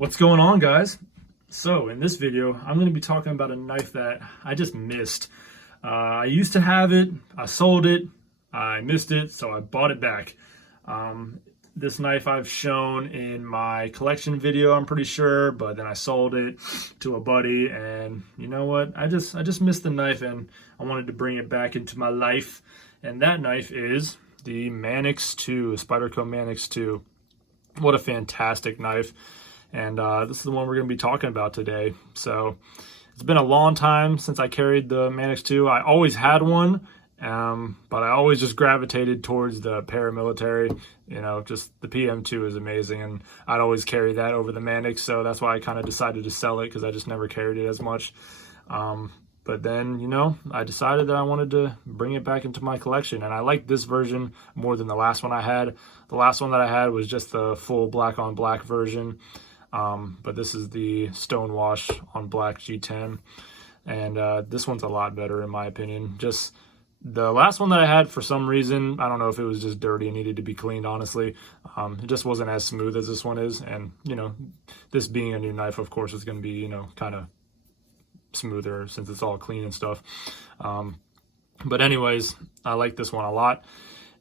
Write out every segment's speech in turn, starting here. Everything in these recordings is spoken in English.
What's going on, guys? So in this video, I'm going to be talking about a knife that I just missed. I used to have it, I sold it, I missed it, so I bought it back. This knife I've shown in my collection video, I'm pretty sure, but then I sold it to a buddy, and you know what? I just missed the knife, and I wanted to bring it back into my life. And that knife is the Manix 2, Spyderco Manix 2. What a fantastic knife. And this is the one we're going to be talking about today. So it's been a long time since I carried the Manix 2. I always had one, but I always just gravitated towards the paramilitary. You know, just the PM2 is amazing, and I'd always carry that over the Manix. So that's why I kind of decided to sell it, because I just never carried it as much. But then, you know, I decided that I wanted to bring it back into my collection, and I like this version more than the last one I had. The last one that I had was just the full black on black version. But this is the stonewash on black G10, and this one's a lot better in my opinion. Just the last one that I had, for some reason, I don't know if it was just dirty and needed to be cleaned, honestly. It just wasn't as smooth as this one is, and you know, this being a new knife, of course, is going to be, you know, kind of smoother since it's all clean and stuff. But anyways, I like this one a lot.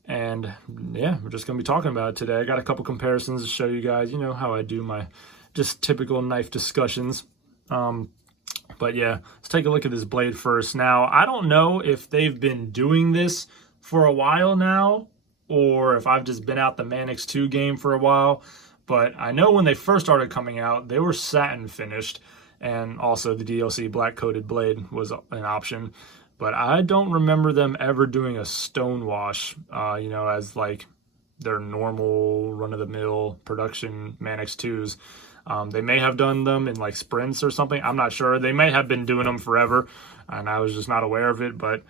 And yeah, we're just going to be talking about it today. I got a couple comparisons to show you guys, you know, how I do my just typical knife discussions. But yeah, let's take a look at this blade first. Now, I don't know if they've been doing this for a while now, or if I've just been out the Manix 2 game for a while. But I know when they first started coming out, they were satin finished, and also the DLC black coated blade was an option. But I don't remember them ever doing a stonewash, you know, as like their normal run-of-the-mill production Manix 2s. They may have done them in like sprints or something. I'm not sure. They may have been doing them forever, and I was just not aware of it. But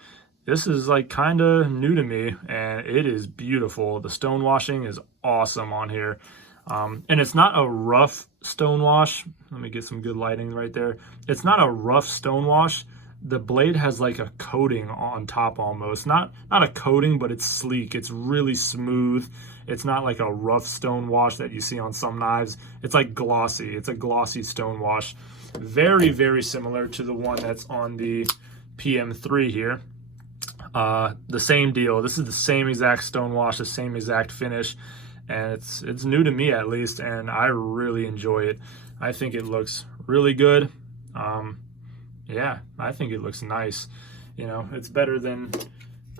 this is like kind of new to me, and it is beautiful. The stonewashing is awesome on here. And it's not a rough stonewash. Let me get some good lighting right there. It's not a rough stonewash. The blade has like a coating on top almost. Not a coating, but it's sleek. It's really smooth. It's not like a rough stone wash that you see on some knives. It's like glossy. It's a glossy stone wash. Very, very similar to the one that's on the PM3 here. The same deal. This is the same exact stone wash, the same exact finish. And it's new to me, at least, and I really enjoy it. I think it looks really good. Yeah, I think it looks nice. You know, it's better than,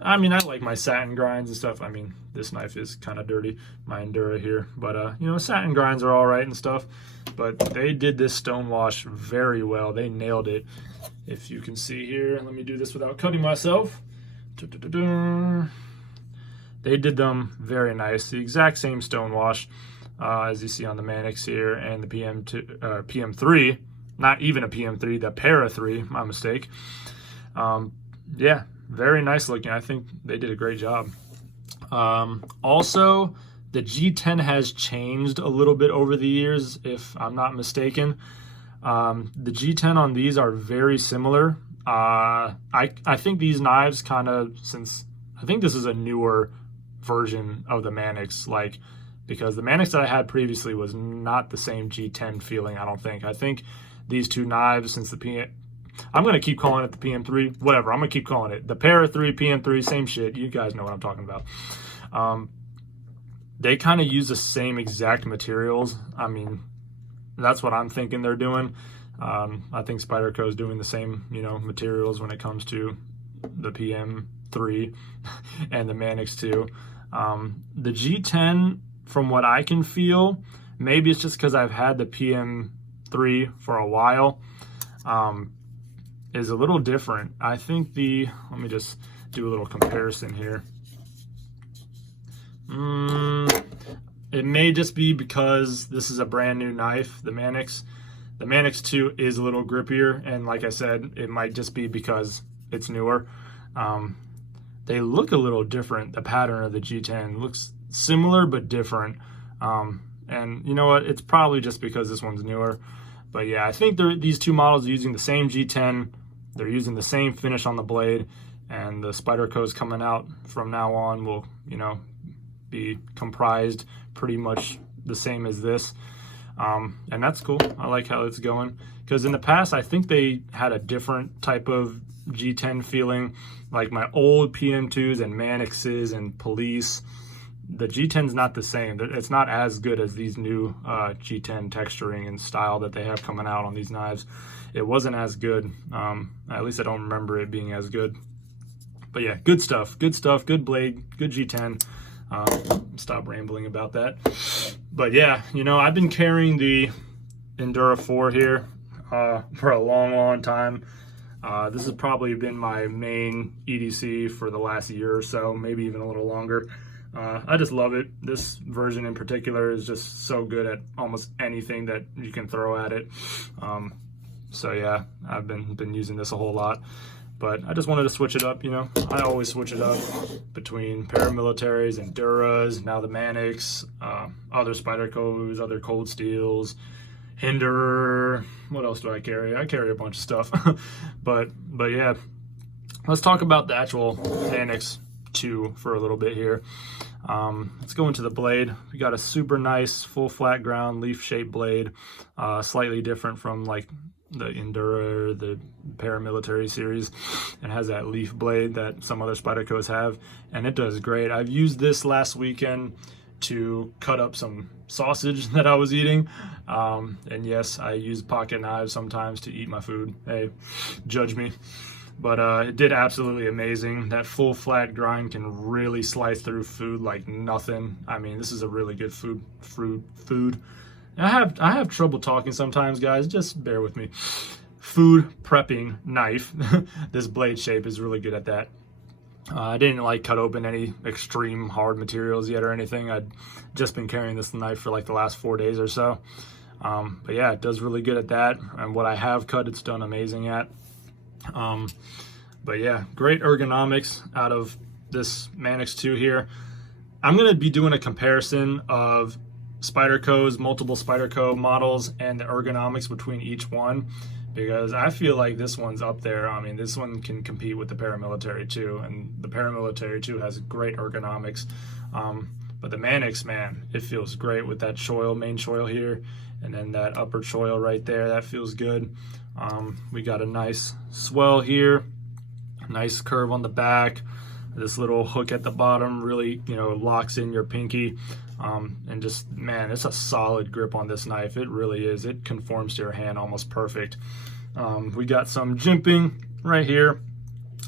I mean, I like my satin grinds and stuff. I mean, this knife is kind of dirty, my Endura here. But, you know, satin grinds are all right and stuff. But they did this stone wash very well. They nailed it. If you can see here, let me do this without cutting myself. They did them very nice. The exact same stone wash as you see on the Manix here and the PM3. Not even a PM3, the Para 3, my mistake. Yeah, very nice looking. I think they did a great job. Also, the G10 has changed a little bit over the years, if I'm not mistaken. The G10 on these are very similar. I think these knives kind of, since I think this is a newer version of the Manix, like, because the Manix that I had previously was not the same G10 feeling, I don't think. I think these two knives, since the I'm going to keep calling it the PM3, whatever, I'm going to keep calling it the Para 3, PM3, same shit. You guys know what I'm talking about. They kind of use the same exact materials. I mean, that's what I'm thinking they're doing. I think Spyderco is doing the same, you know, materials when it comes to the PM3 and the Manix 2. The G10, from what I can feel, maybe it's just because I've had the PM3 for a while, is a little different. I think let me just do a little comparison here. It may just be because this is a brand new knife, the Manix. The Manix 2 is a little grippier, and like I said, it might just be because it's newer. They look a little different. The pattern of the G10 looks similar but different. And you know what? It's probably just because this one's newer. But yeah, I think these two models are using the same G10. They're using the same finish on the blade. And the Spyderco's coming out from now on will, you know, be comprised pretty much the same as this. And that's cool. I like how it's going, because in the past I think they had a different type of G10 feeling, like my old PM2s and Manixes and Police. The G10's not the same. It's not as good as these new G10 texturing and style that they have coming out on these knives. It wasn't as good. At least I don't remember it being as good. But yeah, good stuff, good blade, good G10. Stop rambling about that. But yeah, you know, I've been carrying the Endura 4 here for a long time. This has probably been my main EDC for the last year or so, maybe even a little longer. I just love it. This version in particular is just so good at almost anything that you can throw at it. So yeah, I've been using this a whole lot. But I just wanted to switch it up, you know. I always switch it up between paramilitaries, Enduras, now the Manix, other Spydercos, other Cold Steels, Hinder. What else do I carry? I carry a bunch of stuff. but yeah, let's talk about the actual Manix 2 for a little bit here. Let's go into the blade. We got a super nice full flat ground leaf shaped blade, slightly different from like the Endura, the paramilitary series. It has that leaf blade that some other Spydercos have, and it does great. I've used this last weekend to cut up some sausage that I was eating, and yes, I use pocket knives sometimes to eat my food. Hey, judge me. But it did absolutely amazing. That full flat grind can really slice through food like nothing. I mean, this is a really good food. I have trouble talking sometimes, guys. Just bear with me. Food prepping knife. This blade shape is really good at that. I didn't like cut open any extreme hard materials yet or anything. I'd just been carrying this knife for like the last 4 days or so. But yeah, it does really good at that. And what I have cut, it's done amazing at. But yeah, great ergonomics out of this Manix 2 here. I'm going to be doing a comparison of Spyderco's, multiple Spyderco models, and the ergonomics between each one, because I feel like this one's up there. I mean, this one can compete with the paramilitary 2, and the paramilitary 2 has great ergonomics. But the Manix, man, it feels great with that choil, main choil here, and then that upper choil right there. That feels good. We got a nice swell here, nice curve on the back. This little hook at the bottom really, you know, locks in your pinky. And just, man, it's a solid grip on this knife. It really is. It conforms to your hand almost perfect. We got some jimping right here.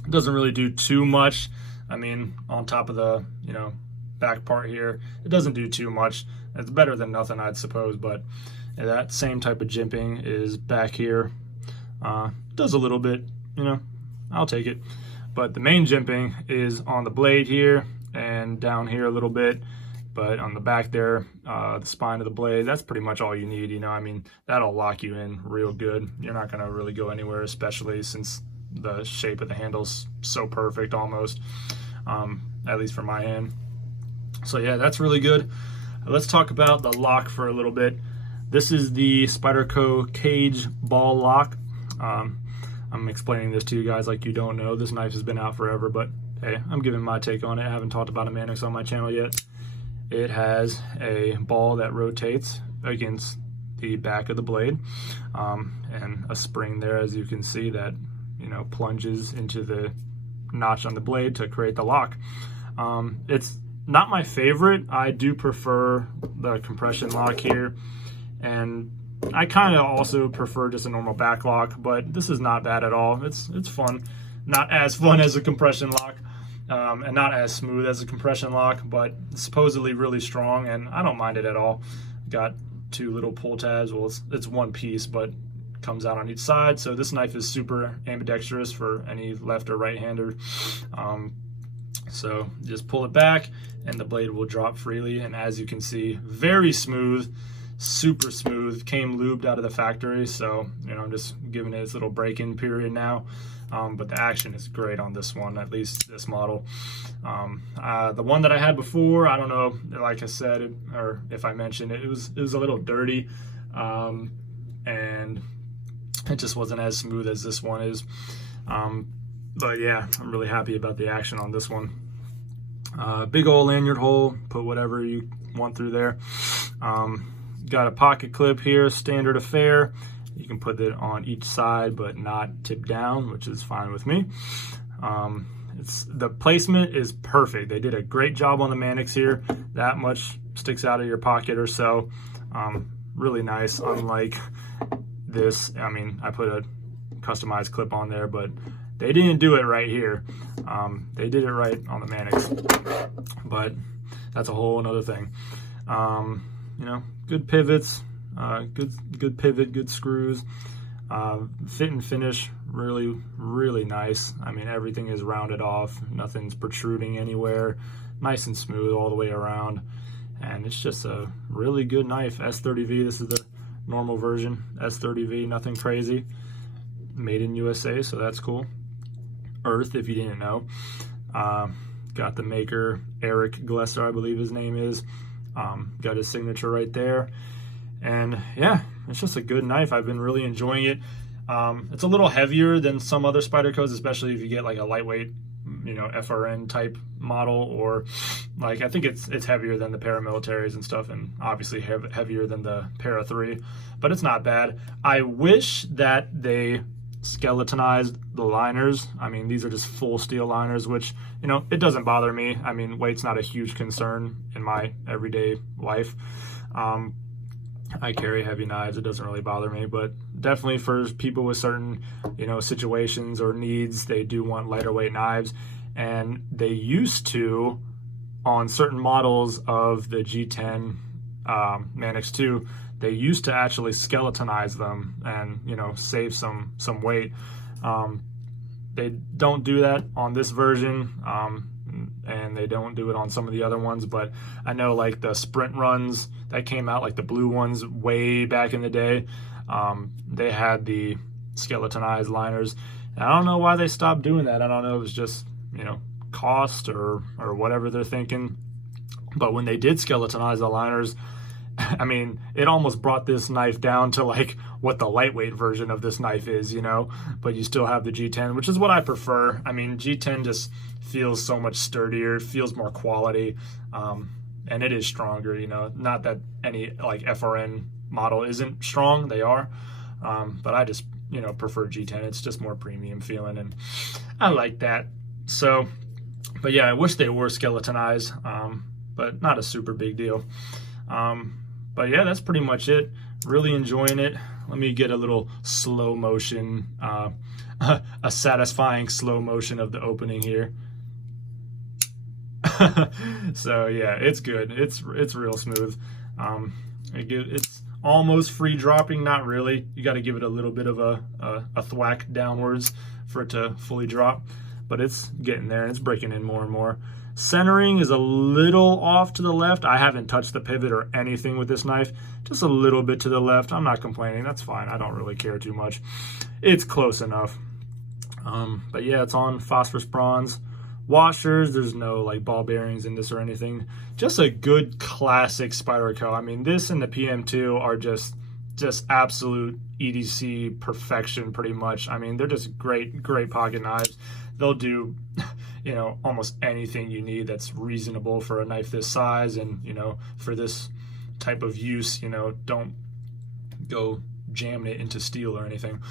It doesn't really do too much. I mean, on top of the, you know, back part here, it doesn't do too much. It's better than nothing, I'd suppose, but that same type of jimping is back here. Does a little bit, you know, I'll take it. But the main jimping is on the blade here and down here a little bit. But on the back there, the spine of the blade, that's pretty much all you need, you know. I mean, that'll lock you in real good. You're not going to really go anywhere, especially since the shape of the handle's so perfect almost, at least for my hand. So yeah, that's really good. Let's talk about the lock for a little bit. This is the Spyderco Cage Ball Lock. I'm explaining this to you guys like you don't know. This knife has been out forever, but hey, I'm giving my take on it. I haven't talked about a Manix on my channel yet. It has a ball that rotates against the back of the blade, and a spring there, as you can see, that, you know, plunges into the notch on the blade to create the lock. It's not my favorite. I do prefer the compression lock here, and I kind of also prefer just a normal back lock, but this is not bad at all. It's fun. Not as fun as a compression lock. And not as smooth as a compression lock, but supposedly really strong, and I don't mind it at all. Got 2 little pull tabs. Well, it's one piece, but comes out on each side. So this knife is super ambidextrous for any left or right hander. So just pull it back and the blade will drop freely. And as you can see, very smooth, super smooth, came lubed out of the factory. So, you know, I'm just giving it its little break-in period now. But the action is great on this one, at least this model. The one that I had before, I don't know, like I said, or if I mentioned it, it was a little dirty, and it just wasn't as smooth as this one is. But yeah, I'm really happy about the action on this one. Big old lanyard hole, put whatever you want through there. got a pocket clip here, standard affair. You can put it on each side, but not tip down, which is fine with me. The placement is perfect. They did a great job on the Manix here. That much sticks out of your pocket or so. Really nice, unlike this. I mean, I put a customized clip on there, but they didn't do it right here. They did it right on the Manix, but that's a whole another thing. You know, good pivots, good pivot, good screws, fit and finish, really nice. I mean, everything is rounded off, nothing's protruding anywhere, nice and smooth all the way around, and it's just a really good knife. S30V, this is the normal version. S30V, nothing crazy, made in USA, so that's cool. Earth, if you didn't know. Got the maker, Eric Glesser, I believe his name is. Got his signature right there. And yeah, it's just a good knife. I've been really enjoying it. It's a little heavier than some other Spydercos, especially if you get like a lightweight, you know, FRN type model, or like, I think it's heavier than the paramilitaries and stuff, and obviously heavier than the Para 3, but it's not bad. I wish that they skeletonized the liners. I mean, these are just full steel liners, which, you know, it doesn't bother me. I mean, weight's not a huge concern in my everyday life. I carry heavy knives, it doesn't really bother me, but definitely for people with certain, you know, situations or needs, they do want lighter weight knives. And they used to, on certain models of the G10 Manix 2, they used to actually skeletonize them and, you know, save some weight. They don't do that on this version, and they don't do it on some of the other ones, but I know like the sprint runs that came out, like the blue ones way back in the day, they had the skeletonized liners. And I don't know why they stopped doing that. I don't know if it was just, you know, cost or whatever they're thinking. But when they did skeletonize the liners, I mean, it almost brought this knife down to like what the lightweight version of this knife is, you know, but you still have the G10, which is what I prefer. I mean, G10 just feels so much sturdier, feels more quality, and it is stronger, you know, not that any like FRN model isn't strong, they are, but I just, you know, prefer G10. It's just more premium feeling, and I like that. So, but yeah, I wish they were skeletonized, but not a super big deal. But yeah, that's pretty much it. Really enjoying it. Let me get a little slow motion, a satisfying slow motion of the opening here. So yeah, it's good. It's real smooth. It's almost free dropping, not really. You got to give it a little bit of a thwack downwards for it to fully drop, but it's getting there and it's breaking in more and more. Centering is a little off to the left. I haven't touched the pivot or anything with this knife. Just a little bit to the left. I'm not complaining. That's fine. I don't really care too much. It's close enough. But yeah, it's on phosphorus bronze washers. There's no like ball bearings in this or anything. Just a good classic Spyderco. I mean, this and the PM2 are just absolute EDC perfection pretty much. I mean, they're just great pocket knives. They'll do, you know, almost anything you need that's reasonable for a knife this size, and, you know, for this type of use, you know, don't go jamming it into steel or anything.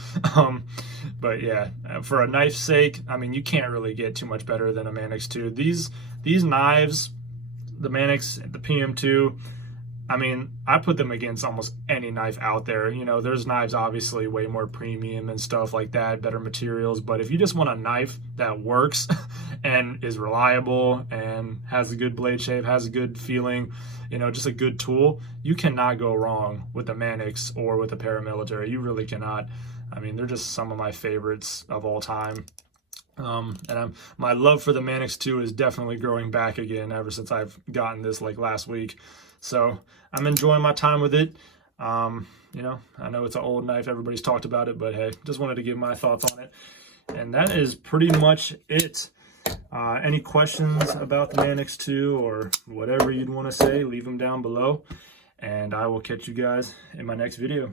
But yeah, for a knife's sake, I mean, you can't really get too much better than a Manix 2. These knives, the Manix, the PM2, I mean, I put them against almost any knife out there. You know, there's knives obviously way more premium and stuff like that, better materials, but if you just want a knife that works and is reliable and has a good blade shape, has a good feeling, you know, just a good tool, you cannot go wrong with the Manix or with the paramilitary. You really cannot. I mean, they're just some of my favorites of all time. And my love for the Manix 2 is definitely growing back again ever since I've gotten this like last week. So I'm enjoying my time with it. You know, I know it's an old knife, everybody's talked about it, but hey, just wanted to give my thoughts on it. And that is pretty much it. Any questions about the Manix 2 or whatever you'd want to say, leave them down below, and I will catch you guys in my next video.